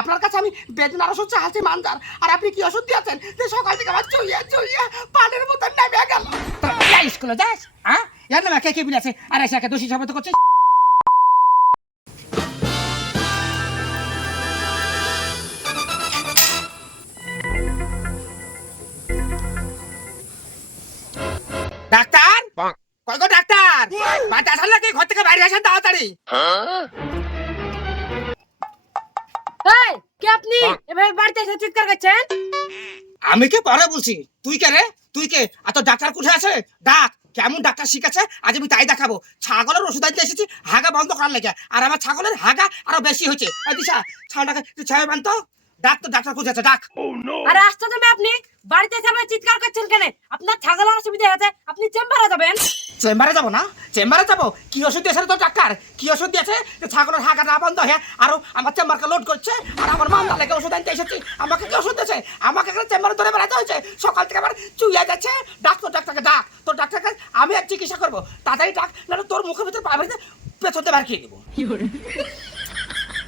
আপনার কাছে আমি বেদনার ওষুধ চাহাচ্ছি মানজার আর আপনি কি ওষুধ দিয়েছেন? যে সকাল থেকে আমার চুইয়া চুইয়া পানের মতন নেমে গেল। স্কুলে যাস হ্যাঁ নামে কে কে বিল আর এসে একে দোষী সাবিত করছিস? আপনি এভাবে বাড়িতে এসে চিৎকার করছেন? আমি কে পরে বলছি? তুই কে রে? তুই কে? আর তোর ডাক্তার কোথায় আছে? ডাক। কেমন ডাক্তার শিখেছে? আজ আমি তাই দেখাবো। ছাগলের ওষুধ আনতে এসেছি হাগা বন্ধ করার লেগে। আর আমার ছাগলের হাগা আরও বেশি হয়েছে। দিশা ছাগলটাকে তুই ছাগল বান তো। ডাক তো ডাক্তার কোথায় আছে ডাক। আরে আসতে তুমি আপনি। বাড়িতে এসে এভাবে চিৎকার করছেন কেন? আপনার ছাগলের অসুবিধা আছে আপনি চেম্বারে যাবেন। চেম্বারে যাব না? চেম্বারে যাব? কি ওষুধ দিয়েছে তোর ডাক্তার? কি ওষুধ দিয়েছে? যে ছাগলের হাগা না বন্ধ হয়ে আরও আমার চেম্বারকে লোড করছে। আর আমার মান্দা লেগে ওষুধ আনতে এসেছি। আমাকে কি ওষুধ দিয়েছে? আমাকে এখানে চেম্বারে ধরে বেড়াতে হয়েছে। সকাল থেকে আমার চুইয়া যাচ্ছে ডাক তোর ডাক্তারকে ডাক। তোর ডাক্তারকে আমি আর চিকিৎসা করব। তাড়াতাড়ি ডাক নাহলে তোর মুখের ভিতরে পা ভেঙে পেছনতে বার খেয়ে দেবো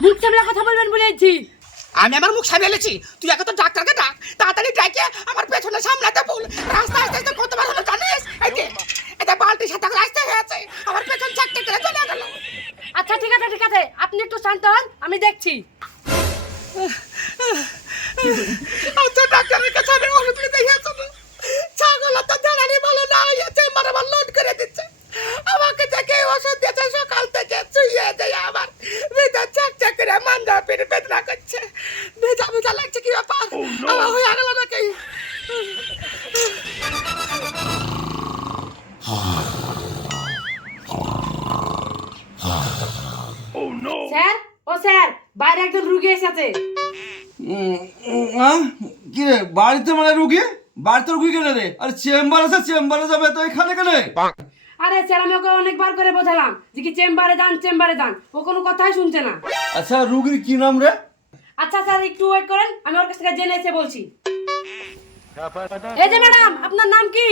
মুখ সামলে কথা বলবেন বলেছি। আমি আমার মুখ সামনে এলেছি তুই একে তো ডাক্তারকে ডাক তাড়াতাড়ি ডাকে আমার পেছনে সামলাতে বল রাস্তা আস্তে আস্তে কতবার হলো জানিস? এটা বালতি সাথে রাস্তা হয়ে আছে আমার পেছন চাকতে করে চলে গেল। আচ্ছা ঠিক আছে ঠিক আছে আপনি একটু শান্ত হন আমি দেখছি আচ্ছা ডাক্তারের কাছে আমি ওষুধ নিতে গেছি না ছাগল তো জানানি ভালো না হয়েছে আমার আবার লোড করে দিচ্ছে আমাকে থেকে ওষুধ দিয়েছে সকাল থেকে চুইয়ে যায় আমার ভিতর চাক চাক করে মান্দা পেটে বেদনা করছে ভেজা ভেজা লাগছে কি ব্যাপার আমার হয়ে গেল নাকি? স্যার ও স্যার বাইরে একজন রুগী এসেছে। কি রে বাড়িতে মানে রুগী? বাড়িতে রুগী কেন রে? আরে চেম্বার আছে চেম্বারে যাবে তো এখানে কেন? আরে স্যার আমি ওকে অনেকবার করে বোঝালাম যে কি চেম্বারে যান চেম্বারে যান। ও কোনো কথাই শুনছে না। আচ্ছা রুগীর কি নাম রে? আচ্ছা স্যার একটু ওয়েট করেন। আমি ওর কাছ থেকে জেনে এসে বলছি। এই যে ম্যাডাম আপনার নাম কি?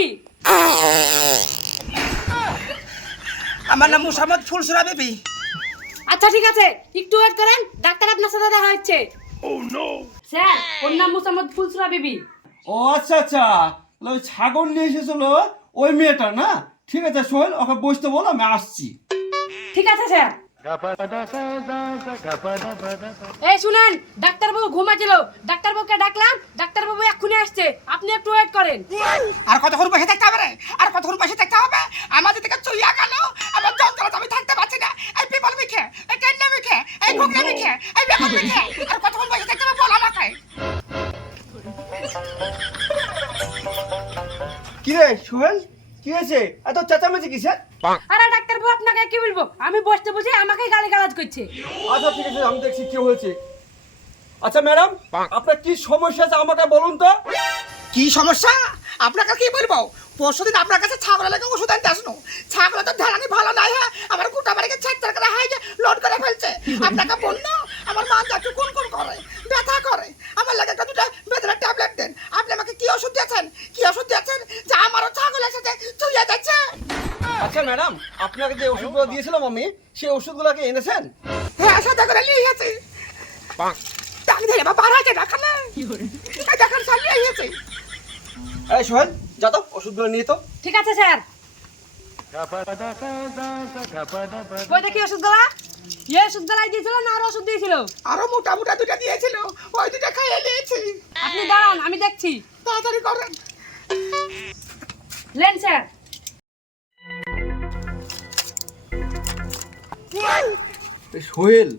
আমার নাম মুসাম্মদ ফুলসুরা বেবি। আচ্ছা ঠিক আছে একটু ওয়েট করেন। ডাক্তার আপনার সাথে দেখা হচ্ছে। স্যার ওর নাম মুসাম্মদ ফুলসুরা বিবি। ও আচ্ছা আচ্ছা। ওই ছাগল নিয়ে এসেছিল ওই মেয়েটা না? ঠিক আছে সোহেল ওকে বসতে বল আমি আসছি। ঠিক আছে স্যার। এই শুনেন ডাক্তারবাবু ঘুমাচ্ছিল ডাক্তারবাবুকে ডাকলাম ডাক্তারবাবু এক্ষুনি আসছে আপনি একটু ওয়েট করেন আর কতক্ষণ বসে থাকতে হবে আর কতক্ষণ বসে থাকতে হবে আমাদের থেকে চুইয়া গেল আমার যন্ত্রণা আমি থাকতে পারছি না এই পিপল মিখে এই কেন্না মিখে এই ঘুগনা মিখে এই বেগুন মিখে আর কতক্ষণ বসে থাকতে হবে বল আমাকে কি রে সোহেল কি হয়েছে এত চেঁচামেচি কিসের আরে ডাক্তারবাবু আপনাকে কি বলব? আমি বসতে বসে আমাকে গালি গালাজ করছে। আচ্ছা ঠিক আছে আমি দেখছি কি হয়েছে। আচ্ছা ম্যাডাম আপনার কি সমস্যা আছে আমাকে বলুন তো? কি সমস্যা? আপনাকে কি বলব? পরশুদিন আপনার কাছে ছাগল লেগে ওষুধ আনতে আসনো। ছাগল তো ঢালানি ভালো নাই হ্যাঁ? আমার গোটা বাড়িকে ছাড় করে হাই লোড করে ফেলছে। আপনাকে বলল আমার মা একটু কোন কোন করে ব্যথা করে আমার লাগে একটা দুটা বেদনার ট্যাবলেট দেন আপনি আমাকে কি ওষুধ দিয়েছেন কি ওষুধ দিয়েছেন যে আমারও ছাগল এসেছে চুইয়া যাচ্ছে আচ্ছা ম্যাডাম আপনাকে যে ওষুধগুলো দিয়েছিলাম আমি সেই ওষুধগুলোকে এনেছেন? হ্যাঁ সাথে করে নিয়ে গেছে টাক ধরে বা হয়েছে দেখালে দেখেন সব নিয়ে গেছে এই সোহেল যা তো ওষুধগুলো নিয়ে তো। ঠিক আছে স্যার। ওই দেখি ওষুধগুলা? এ ওষুধগুলাই দিয়েছিল না আর ওষুধ দিয়েছিল? আরও মোটা মোটা দুটা দিয়েছিল ওই দুটা খাইয়ে নিয়েছি আপনি দাঁড়ান আমি দেখছি। তাড়াতাড়ি করেন। Lane sir. সোহেল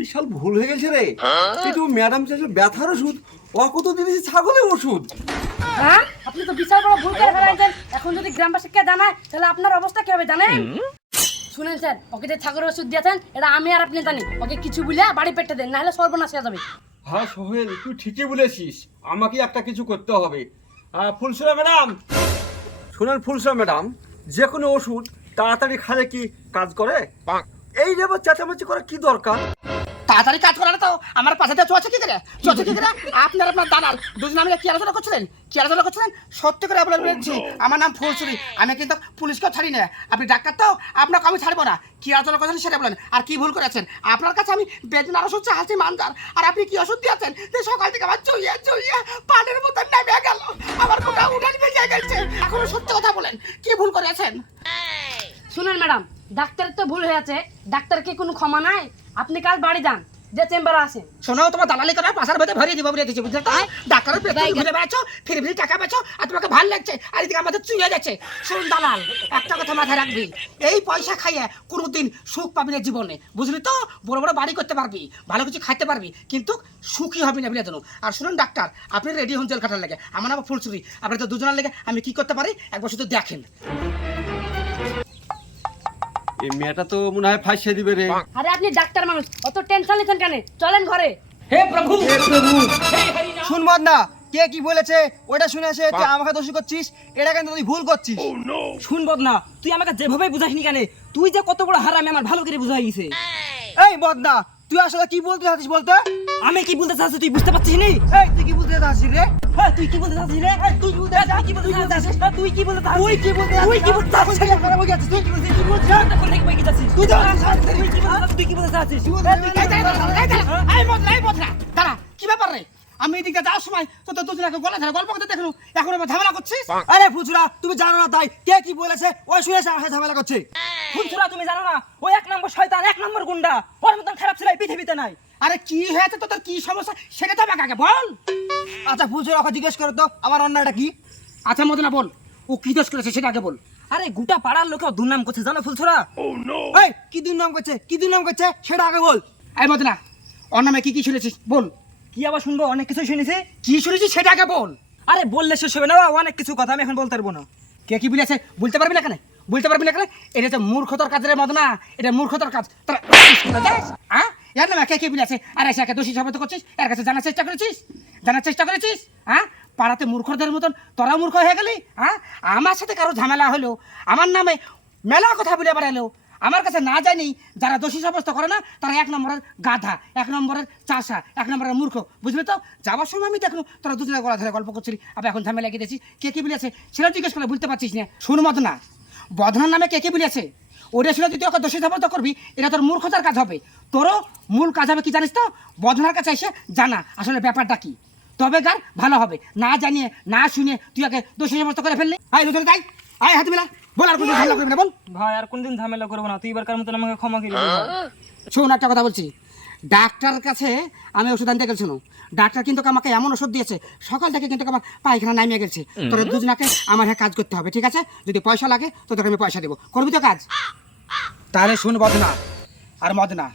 বিশাল ভুল হয়ে গেছে রে। কিন্তু ম্যাডাম চাইছিল ব্যথার ওষুধ ও কত দিয়েছে ছাগলের ওষুধ। হ্যাঁ? আপনি তো বিশাল বড় ভুল করে ফেলাইছেন। এখন যদি গ্রামবাসীকে জানায় তাহলে আপনার অবস্থা কি হবে জানেন? শুনেন স্যার ওকে যে ছাগলের ওষুধ দিয়েছেন এটা আমি আর আপনি জানি। ওকে কিছু বলে বাড়ি পেটে দেন নাহলে সর্বনাশ হয়ে যাবে। হ্যাঁ সোহেল তুই ঠিকই বলেছিস। আমাকে একটা কিছু করতে হবে। ফুলসুরা ম্যাডাম? শুনেন ফুলসুরা ম্যাডাম যে কোনো ওষুধ তাড়াতাড়ি খালে কি কাজ করে? এই রে চেঁচামেচি করা কি দরকার? তাড়াতাড়ি কাজ করালে তো আমার পাশে দিয়ে চলছে কি করে? চলছে কি করে? আপনার আপনার দাদার দুজন মিলে কি আলোচনা করছিলেন? কি আলোচনা করছিলেন? সত্যি করে আপনার বলছি আমার নাম ফুলসুরি আমি কিন্তু পুলিশকেও ছাড়ি না। আপনি ডাক্তার তো আপনাকে আমি ছাড়বো না। কি আলোচনা করছেন সেটা বলেন। আর কি ভুল করেছেন? আপনার কাছে আমি বেদন আর ওষুধ হাসি মানজার আর আপনি কি ওষুধ দিয়েছেন? যে সকাল থেকে আমার চুইয়া চুইয়া পানের মতন নেমে গেল। আমার কোটা উঠান ভেজে গেছে। এখন সত্যি কথা বলেন। কি ভুল করেছেন? শুনেন ম্যাডাম ডাক্তারের তো ভুল হয়েছে। ডাক্তারকে কোনো ক্ষমা নাই। আপনি কাল বাড়ি যান যে চেম্বারে আসেন শোনো তোমার দালালি করে পাশার ভেতরে ভরিয়ে দিব বলে দিচ্ছি বুঝলে তো? ডাক্তারের পেটে ঘুরে বেড়াচ্ছ ফিরে ফিরে টাকা বেছো আর তোমাকে ভালো লাগছে আর এদিকে আমাদের চুইয়ে যাচ্ছে। শুন দালাল একটা কথা মাথায় রাখবি। এই পয়সা খাইয়ে কোনোদিন সুখ পাবি না জীবনে বুঝলি তো? বড় বড় বাড়ি করতে পারবি ভালো কিছু খাইতে পারবি কিন্তু সুখী হবি না বিনোদন আর শুনুন ডাক্তার আপনি রেডি হন জেল কাটার লেগে আমার নাম ফুলসুরি আপনি তো দুজনের লেগে আমি কি করতে পারি? একবার শুধু দেখেন। এই মেয়েটা তো মনে হয় ফাঁসিয়ে দিবে রে। আরে আপনি ডাক্তার মানুষ অত টেনশন নিচ্ছেন কেন? চলেন ঘরে। শুন না কে কি বলেছে ওটা শুনেছে তুই আমাকে দোষী করছিস এটা কিন্তু তুই ভুল করছিস। শুন বদনা তুই আমাকে যেভাবে বুঝাসনি কেন তুই যে কত বড় হারামি আমার ভালো করে বুঝাই গেছে এই বদনা তুই আসলে কি বলতে চাচ্ছিস বলতে? আমি কি বলতে চাচ্ছি তুই বুঝতে পারছিস নি? এই তুই কি বলতে চাচ্ছিস রে? তুই কি বলতে চাচ্ছিস রে তুই কি বলতে চাচ্ছিস তুই কি বলতে চাচ্ছিস হ্যাঁ, তুই কি বলতে চাচ্ছিস তুই কি বলতে তুই কি বলতে চাচ্ছিস খারাপ হয়ে যাচ্ছে তুই কি বলছিস তুই কি চাচ্ছিস তুই তো হ্যাঁ, তুই কি বলতে চাচ্ছিস? তুই কি বলতে চাচ্ছিস কি ব্যাপার রে আমি এদিকে যাওয়ার সময় তো দুজনকে গলা ধরে গল্প করতে দেখল এখন আবার ঝামেলা করছিস আরে ফুচুরা তুমি জানো না তাই কে কি বলেছে ওই শুনেছে আমার সাথে ঝামেলা করছে ফুলছুরা তুমি জানো না ওই এক নম্বর শয়তান এক নম্বর গুন্ডা ওর মতন খারাপ ছেলে পৃথিবীতে নাই আরে কি হয়েছে তো তোর কি সমস্যা সেটা তো আমাকে আগে বল আচ্ছা ফুচুরা ওকে জিজ্ঞেস করো তো আমার অন্যটা কি? আচ্ছা মদনা বল। ও কি দোষ করেছে সেটা আগে বল। আরে গোটা পাড়ার লোকে দুর্নাম করছে জানো ফুলছুরা এই কি দুই নাম করছে? কি দুই নাম করছে? সেটা আগে বল। এই মদনা ওর নামে কি কি শুনেছিস? বল। কি আবার শুনব? অনেক কিছু শুনেছি। কি শুনেছিস সেটা আগে বল। আরে বললে শেষ হবে না অনেক কিছু কথা আমি এখন বলতে পারব না। কে কি বলেছে? বলতে পারবি না কেন? বলতে পারবি না কেন? এটা হচ্ছে মূর্খতার কাজ রে মদনা। এটা মূর্খতার কাজ। তোরা হ্যাঁ নামে কে কে বলেছে আর এসে একে দোষী সাব্যস্ত করছিস? এর কাছে জানার চেষ্টা করেছিস? জানার চেষ্টা করেছিস? হ্যাঁ? পাড়াতে মূর্খদের মতন তোরা মূর্খ হয়ে গেলি? হ্যাঁ? আমার সাথে কারও ঝামেলা হলো? আমার নামে মেলা কথা বলে বেড়ালো? আমার কাছে না জানি যারা দোষী সাব্যস্ত করে না, তারা এক নম্বরের গাধা, এক নম্বরের চাষা, এক নম্বরের মূর্খ। বুঝলি তো? যাওয়ার সময় আমি দেখল তোরা দুজনে গলা ধরে গল্প করছিলি। আবার এখন ঝামেলা লাগিয়ে দিয়েছিস কে কি বলেছে সেটা জিজ্ঞেস করে বুঝতে পারছিস না। শুন মত না। বদনার নামে কে কে বলেছে ওটা শুনে যদি ওকে দোষী সাব্যস্ত করবি এটা তোর মূর্খতার কাজ হবে। তোরও মূল কাজ হবে কি জানিস তো? বদনার কাছে এসে জানা আসলে ব্যাপারটা কি। তবে গার ভালো হবে। না জানিয়ে না শুনে তুই ওকে দোষী সাব্যস্ত করে ফেললি। আয় দুজনে তাই আয়। হাত মিলা। বল আর কোনদিন ঝামেলা করবি না বল। ভাই আর কোনদিন ঝামেলা করব না। তুই এবারকার মতন আমাকে ক্ষমা করে। শোন একটা কথা বলছি। ডাক্তার কাছে আমি ওষুধ আনতে গেছিল। ডাক্তার কিন্তু আমাকে এমন ওষুধ দিয়েছে সকাল থেকে কিন্তু আমার পায়খানা নামিয়ে গেছে। তোর দুজনাকে আমার হ্যাঁ কাজ করতে হবে ঠিক আছে? যদি পয়সা লাগে তো তোকে আমি পয়সা দেবো। করবি তো কাজ? তাহলে শুন মদনা আর মদনা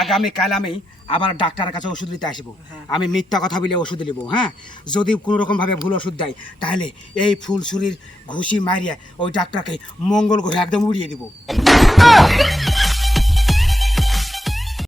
আগামী কাল আমি আবার ডাক্তারের কাছে ওষুধ দিতে আসব। আমি মিথ্যা কথা বলে ওষুধ নেব হ্যাঁ? যদি কোনো রকমভাবে ভুল ওষুধ দেয় তাহলে এই ফুলসুরির ঘুষি মারিয়ে ওই ডাক্তারকে মঙ্গল গ্রহে একদম উড়িয়ে দিব।